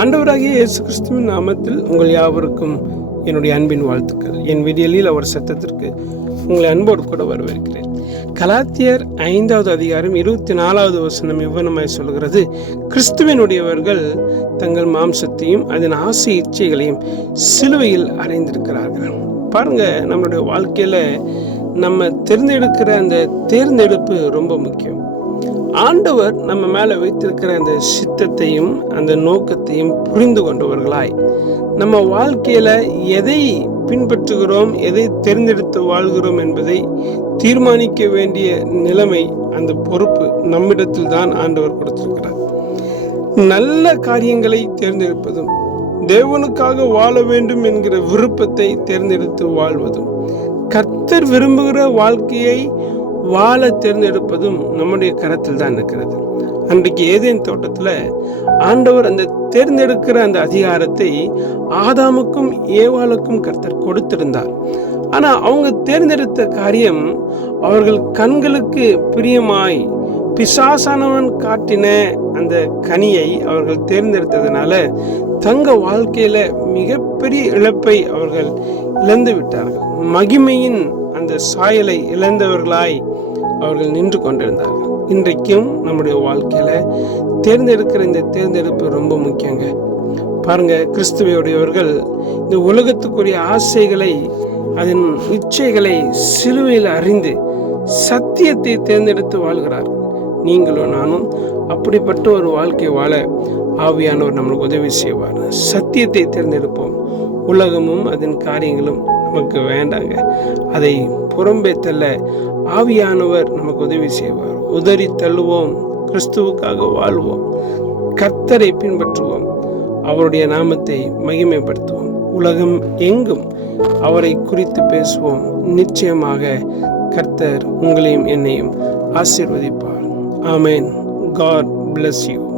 ஆண்டவராகிய இயேசு கிறிஸ்துவின் நாமத்தில் உங்கள் யாவருக்கும் என்னுடைய அன்பின் வாழ்த்துக்கள். என் விடியலில் அவர் சத்தத்திற்கு உங்களை அன்போடு கூட வரவேற்கிறேன். கலாத்தியர் ஐந்தாவது அதிகாரம் இருபத்தி நாலாவது வசனம் இவ்வனமாய் சொல்கிறது கிறிஸ்துவனுடையவர்கள் தங்கள் மாம்சத்தையும் அதன் ஆசை இச்சைகளையும் சிலுவையில் அறைந்திருக்கிறார்கள். பாருங்க நம்மளுடைய வாழ்க்கையில் நம்ம தேர்ந்தெடுக்கிற அந்த தேர்ந்தெடுப்பு ரொம்ப முக்கியம். ஆண்டவர் நம்ம மேலே வைத்திருக்கிற அந்த சித்தத்தையும் அந்த நோக்கத்தையும் புரிந்து கொண்டவர்களாய். நம்ம வாழ்க்கையில எதை பின்பற்றுகிறோம் எதை தேர்ந்தெடுத்து வாழ்கிறோம் என்பதை தீர்மானிக்க வேண்டிய நிலைமை அந்த பொறுப்பு நம்மிடத்தில் தான் ஆண்டவர் கொடுத்திருக்கிறார். நல்ல காரியங்களை தேர்ந்தெடுப்பதும் தேவனுக்காக வாழ வேண்டும் என்கிற விருப்பத்தை தேர்ந்தெடுத்து வாழ்வதும் கர்த்தர் விரும்புகிற வாழ்க்கையை வாழ தேர்ந்தெடுப்பதும் நம்முடைய கரத்தில் தான் இருக்கிறது. அன்றைக்கு ஏதேன் தோட்டத்தில் ஆண்டவர் அந்த தேர்ந்தெடுக்கிற அந்த அதிகாரத்தை ஆதாமுக்கும் ஏவாளுக்கும் கர்த்தர் கொடுத்திருந்தார். ஆனால் அவங்க தேர்ந்தெடுத்த காரியம் அவர்கள் கண்களுக்கு பிரியமாய் பிசாசானவன் காட்டின அந்த கனியை அவர்கள் தேர்ந்தெடுத்ததுனால தங்க வாழ்க்கையில மிகப்பெரிய இழப்பை அவர்கள் இழந்து விட்டார்கள். மகிமையின் அந்த சாயலை இழந்தவர்களாய் அவர்கள் நின்று கொண்டிருந்தார்கள். இன்றைக்கும் நம்முடைய வாழ்க்கையில் தேர்ந்தெடுக்கிற இந்த தேர்ந்தெடுப்பு ரொம்ப முக்கியங்க. பாருங்க கிறிஸ்துவையுடையவர்கள் இந்த உலகத்துக்குரிய ஆசைகளை அதன் இச்சைகளை சிலுவையில் அறிந்து சத்தியத்தை தேர்ந்தெடுத்து வாழ்கிறார்கள். நீங்களும் நானும் அப்படிப்பட்ட ஒரு வாழ்க்கை வாழ ஆவியானவர் நம்மளுக்கு உதவி செய்வார். சத்தியத்தை தேர்ந்தெடுப்போம். உலகமும் அதன் காரியங்களும் நமக்கு வேண்டாங்க. அதை புறம்பே தள்ள ஆவியானவர் நமக்கு உதவி செய்வார். உதறி தள்ளுவோம். கிறிஸ்துவுக்காக வாழ்வோம். கர்த்தரை பின்பற்றுவோம். அவருடைய நாமத்தை மகிமைப்படுத்துவோம். உலகம் எங்கும் அவரை குறித்து பேசுவோம். நிச்சயமாக கர்த்தர் உங்களையும் என்னையும் ஆசீர்வதிப்பார். ஆமேன். God bless you